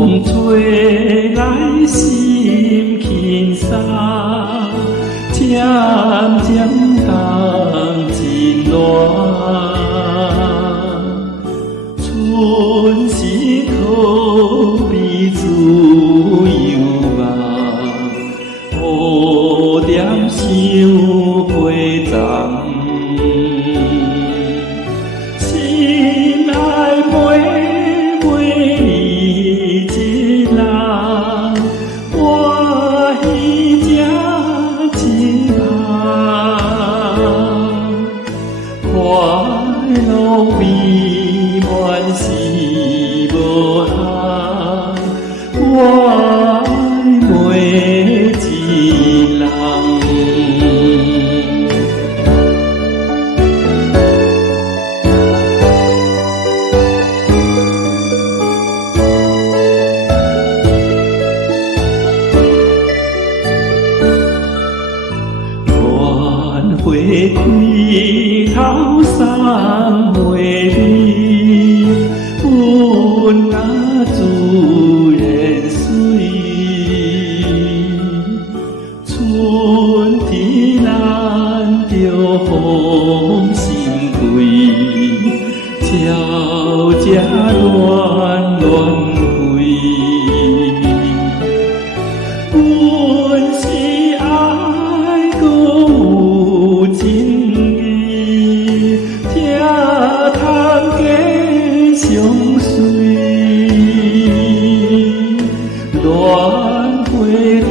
风吹来心轻松，渐渐冬真暖。春时可比自由梦，雨点想陪葬。心爱陪你一人，我彼这真香，快乐美满是无限，我爱每一人。花开头送花美，阮啊自然水。春天咱着风心贵，鸟只乱乱飞。阮是爱搁有情义，听通家相随。乱花多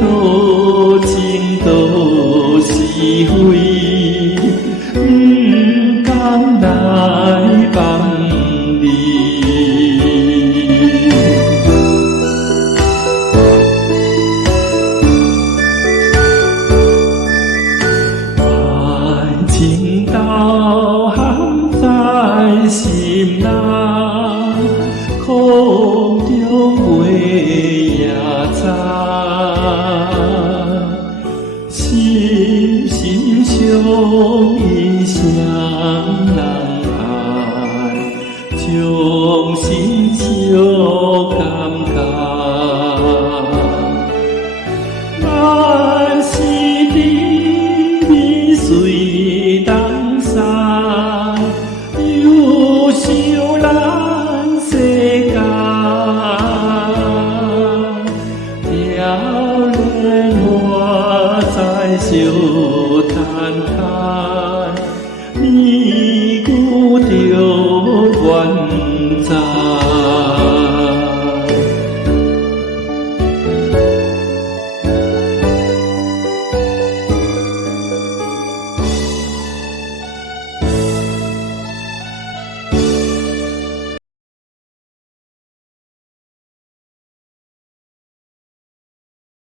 情多是非，不敢来放你。情导航在心内，空中月夜在，心心相依声。